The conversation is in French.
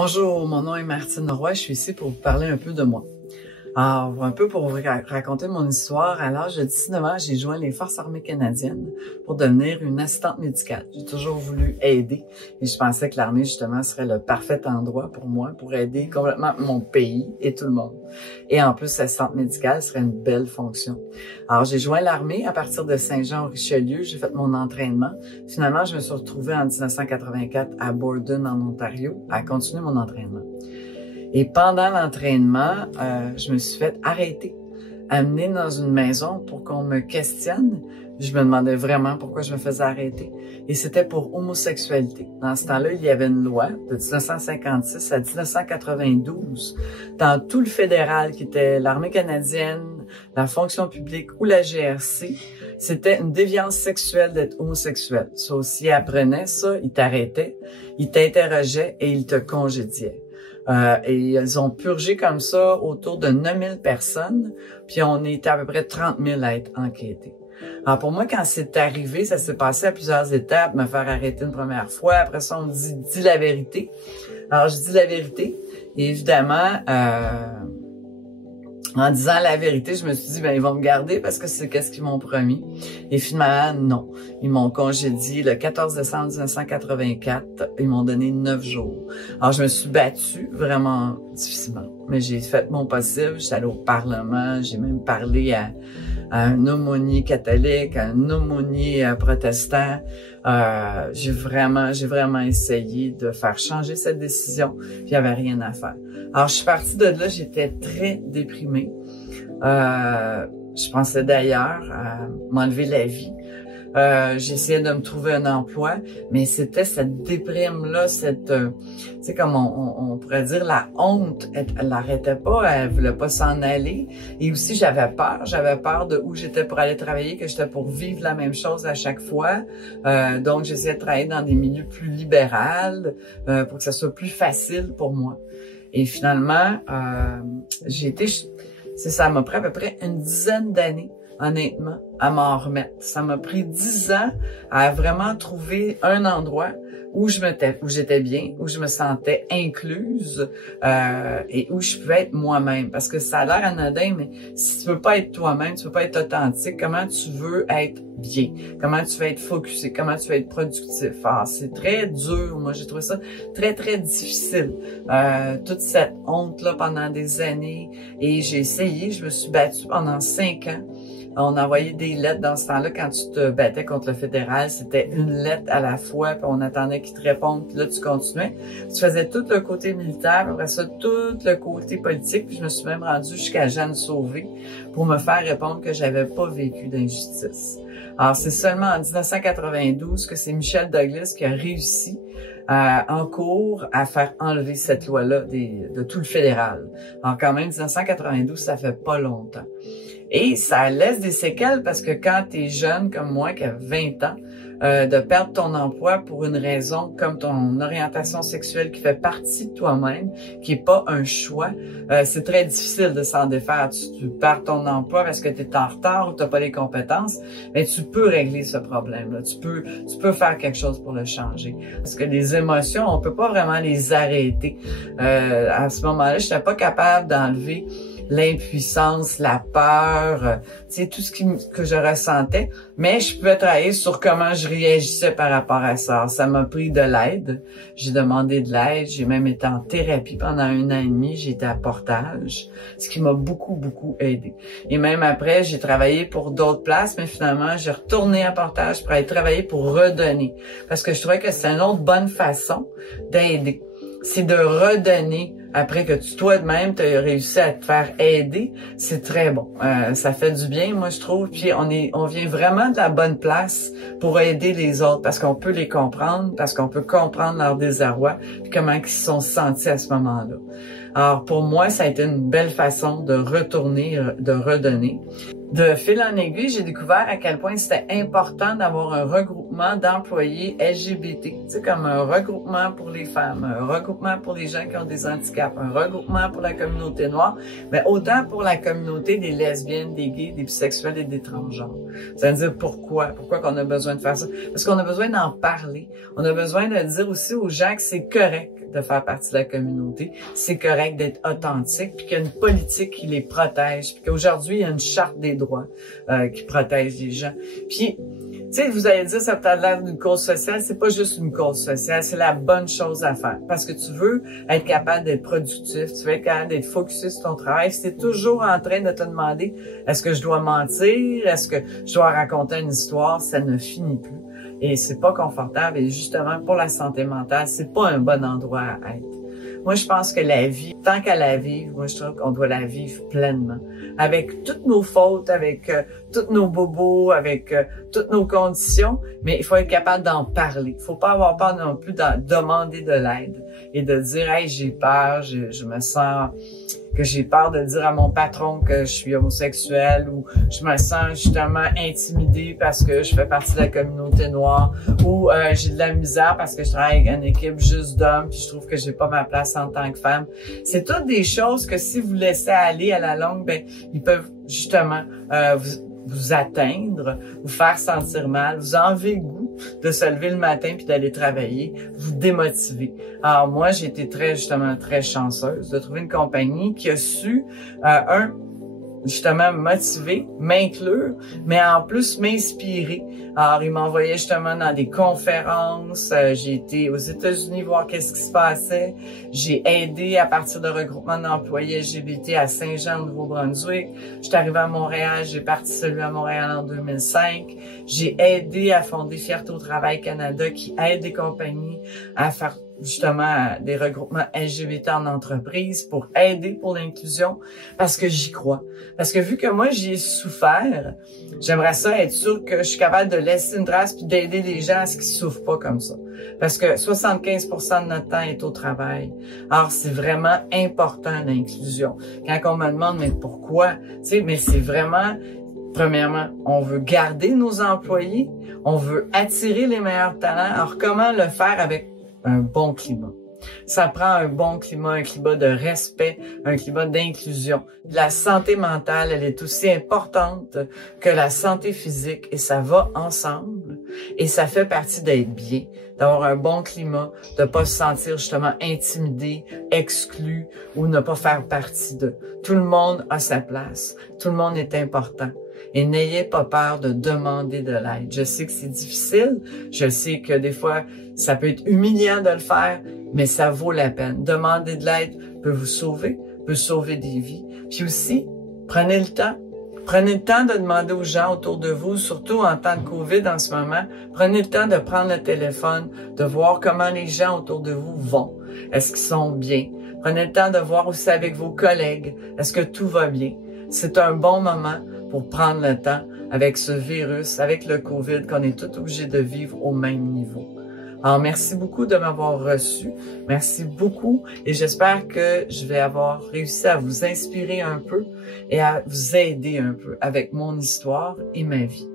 Bonjour, mon nom est Martine Roy, je suis ici pour vous parler un peu de moi. Alors, un peu pour vous raconter mon histoire, à l'âge de 19 ans, j'ai joint les Forces armées canadiennes pour devenir une assistante médicale. J'ai toujours voulu aider et je pensais que l'armée, justement, serait le parfait endroit pour moi, pour aider complètement mon pays et tout le monde. Et en plus, assistante médicale serait une belle fonction. Alors, j'ai joint l'armée à partir de Saint-Jean-Richelieu, j'ai fait mon entraînement. Finalement, je me suis retrouvée en 1984 à Borden, en Ontario, à continuer mon entraînement. Et pendant l'entraînement, je me suis fait arrêter, amener dans une maison pour qu'on me questionne. Je me demandais vraiment pourquoi je me faisais arrêter. Et c'était pour homosexualité. Dans ce temps-là, il y avait une loi de 1956 à 1992 dans tout le fédéral qui était l'armée canadienne, la fonction publique ou la GRC. C'était une déviance sexuelle d'être homosexuel. Ça, s'ils apprenaient ça, ils t'arrêtaient, ils t'interrogeaient et ils te congédiaient. Et ils ont purgé comme ça autour de 9000 personnes, puis on était à peu près 30 000 à être enquêtés. Alors pour moi, quand c'est arrivé, ça s'est passé à plusieurs étapes, me faire arrêter une première fois, après ça on me dit « dis la vérité ». Alors je dis la vérité, et évidemment, en disant la vérité, je me suis dit, ben ils vont me garder parce que c'est qu'est-ce qu'ils m'ont promis. Et finalement, non. Ils m'ont congédié le 14 décembre 1984. Ils m'ont donné 9 jours. Alors, je me suis battue vraiment difficilement. Mais j'ai fait mon possible. Je suis allée au Parlement. J'ai même parlé à un aumônier catholique, à un aumônier protestant. J'ai vraiment essayé de faire changer cette décision. Puis il n'y avait rien à faire. Alors, je suis partie de là, j'étais très déprimée. Je pensais d'ailleurs à m'enlever la vie. J'essayais de me trouver un emploi, mais c'était cette déprime-là, cette, tu sais, comme on pourrait dire, la honte, elle n'arrêtait pas, elle voulait pas s'en aller. Et aussi, j'avais peur de où j'étais pour aller travailler, que j'étais pour vivre la même chose à chaque fois. Donc, j'essayais de travailler dans des milieux plus libéraux, pour que ça soit plus facile pour moi. Et finalement, ça m'a pris à peu près une dizaine d'années, honnêtement, à m'en remettre. Ça m'a pris 10 ans à vraiment trouver un endroit où j'étais bien, où je me sentais incluse et où je pouvais être moi-même. Parce que ça a l'air anodin, mais si tu peux pas être toi-même, tu peux pas être authentique, comment tu veux être bien? Comment tu vas être focusé? Comment tu vas être productif? Ah, c'est très dur. Moi, j'ai trouvé ça très, très difficile. Toute cette honte-là pendant des années. Et j'ai essayé, je me suis battue pendant 5 ans. On envoyait des lettres dans ce temps-là. Quand tu te battais contre le fédéral, c'était une lettre à la fois, puis on attendait qu'ils te répondent, puis là, tu continuais. Tu faisais tout le côté militaire, puis après ça, tout le côté politique, puis je me suis même rendue jusqu'à Jeanne Sauvé pour me faire répondre que j'avais pas vécu d'injustice. Alors, c'est seulement en 1992 que c'est Michel Douglas qui a réussi en cours à faire enlever cette loi-là de tout le fédéral. Alors, quand même, 1992, ça fait pas longtemps. Et ça laisse des séquelles parce que quand tu es jeune comme moi, qui a 20 ans, de perdre ton emploi pour une raison comme ton orientation sexuelle qui fait partie de toi-même, qui est pas un choix, c'est très difficile de s'en défaire. Tu perds ton emploi parce que tu es en retard ou tu n'as pas les compétences, mais tu peux régler ce problème-là. Tu peux faire quelque chose pour le changer. Parce que les émotions, on peut pas vraiment les arrêter. À ce moment-là, je n'étais pas capable d'enlever l'impuissance, la peur, tu sais, tout ce que je ressentais, mais je pouvais travailler sur comment je réagissais par rapport à ça. Ça m'a pris de l'aide, j'ai demandé de l'aide, j'ai même été en thérapie pendant 1 an et demi, j'ai été à Portage, ce qui m'a beaucoup aidé. Et même après, j'ai travaillé pour d'autres places, mais finalement, j'ai retourné à Portage pour aller travailler pour redonner, parce que je trouvais que c'est une autre bonne façon d'aider. C'est de redonner après que toi-même tu as réussi à te faire aider, c'est très bon. Ça fait du bien, moi je trouve. Puis on vient vraiment de la bonne place pour aider les autres parce qu'on peut les comprendre, parce qu'on peut comprendre leur désarroi, puis comment ils se sont sentis à ce moment-là. Alors pour moi, ça a été une belle façon de retourner, de redonner. De fil en aiguille, j'ai découvert à quel point c'était important d'avoir un regroupement regroupement d'employés LGBT, tu sais, comme un regroupement pour les femmes, un regroupement pour les gens qui ont des handicaps, un regroupement pour la communauté noire, mais autant pour la communauté des lesbiennes, des gays, des bisexuels et des transgenres. Ça veut dire pourquoi? Pourquoi qu'on a besoin de faire ça? Parce qu'on a besoin d'en parler. On a besoin de dire aussi aux gens que c'est correct de faire partie de la communauté, c'est correct d'être authentique, puis qu'il y a une politique qui les protège, puis qu'aujourd'hui, il y a une charte des droits qui protège les gens. Puis, tu sais, vous allez dire, ça peut être l'air d'une cause sociale, c'est pas juste une cause sociale, c'est la bonne chose à faire. Parce que tu veux être capable d'être productif, tu veux être capable d'être focusé sur ton travail. Si tu es toujours en train de te demander, est-ce que je dois mentir, est-ce que je dois raconter une histoire, ça ne finit plus. Et c'est pas confortable. Et justement, pour la santé mentale, c'est pas un bon endroit à être. Moi, je pense que la vie, tant qu'à la vivre, moi, je trouve qu'on doit la vivre pleinement. Avec toutes nos fautes, avec tous nos bobos, avec toutes nos conditions, mais il faut être capable d'en parler. Il faut pas avoir peur non plus de demander de l'aide et de dire, hey, j'ai peur, je me sens que j'ai peur de dire à mon patron que je suis homosexuel, ou je me sens justement intimidée parce que je fais partie de la communauté noire, ou j'ai de la misère parce que je travaille avec une équipe juste d'hommes puis je trouve que j'ai pas ma place en tant que femme. C'est toutes des choses que si vous laissez aller à la longue, ben ils peuvent justement vous atteindre, vous faire sentir mal, vous enlever le goût de se lever le matin puis d'aller travailler, vous démotiver. Alors moi, j'ai été très chanceuse de trouver une compagnie qui a su justement motiver, m'inclure, mais en plus m'inspirer. Alors, il m'envoyait justement dans des conférences. J'ai été aux États-Unis voir qu'est-ce qui se passait. J'ai aidé à partir de regroupements d'employés LGBT à Saint-Jean, au Nouveau-Brunswick. J'étais arrivée à Montréal, j'ai parti celui à Montréal en 2005. J'ai aidé à fonder Fierté au Travail Canada, qui aide des compagnies à faire justement des regroupements LGBT en entreprise pour aider pour l'inclusion, parce que j'y crois. Parce que vu que moi, j'y ai souffert, j'aimerais ça être sûr que je suis capable de laisser une trace puis d'aider les gens à ce qu'ils souffrent pas comme ça. Parce que 75% de notre temps est au travail. Alors, c'est vraiment important l'inclusion. Quand on me demande, mais pourquoi? Tu sais, mais c'est vraiment... Premièrement, on veut garder nos employés, on veut attirer les meilleurs talents. Alors, comment le faire avec un bon climat? Ça prend un bon climat, un climat de respect, un climat d'inclusion. La santé mentale, elle est aussi importante que la santé physique et ça va ensemble. Et ça fait partie d'être bien, d'avoir un bon climat, de pas se sentir justement intimidé, exclu ou ne pas faire partie de. Tout le monde a sa place. Tout le monde est important. Et n'ayez pas peur de demander de l'aide. Je sais que c'est difficile. Je sais que des fois, ça peut être humiliant de le faire, mais ça vaut la peine. Demander de l'aide peut vous sauver, peut sauver des vies. Puis aussi, prenez le temps. Prenez le temps de demander aux gens autour de vous, surtout en temps de COVID en ce moment. Prenez le temps de prendre le téléphone, de voir comment les gens autour de vous vont. Est-ce qu'ils sont bien? Prenez le temps de voir aussi avec vos collègues. Est-ce que tout va bien? C'est un bon moment pour prendre le temps avec ce virus, avec le COVID, qu'on est tous obligés de vivre au même niveau. Alors, merci beaucoup de m'avoir reçu. Merci beaucoup et j'espère que je vais avoir réussi à vous inspirer un peu et à vous aider un peu avec mon histoire et ma vie.